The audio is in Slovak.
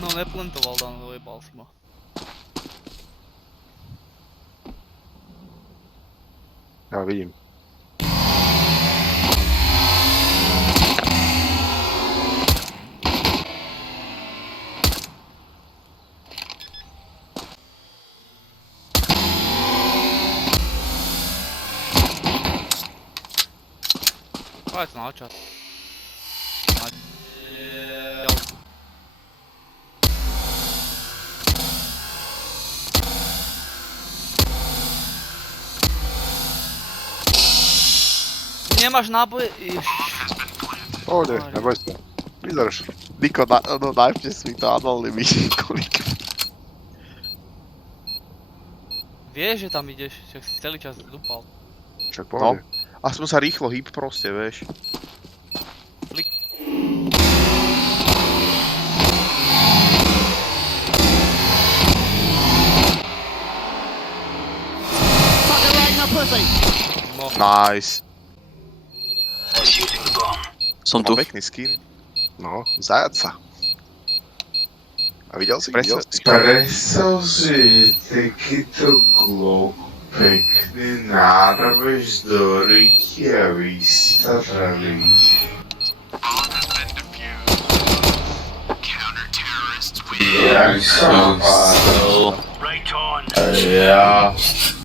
No neplantoval, Dan, dojebal si ma. Ja vidím. Páď na čas. Nemáš náboje? Pohode, neboj sa. Vydrž. Niko, no najvnes mi to anonymný kolik. Vieš, že tam ideš, však si celý čas dupal. Však pohode. Aspoň sa rýchlo hýb proste, vieš. No. Nice. Som To tu. má pekný skin. No, zajaca. A videl si? Predstav- Videl si? Predstav si takýto glok, pekný nádrbež do ryti a vystavený. Jak som padol. Ja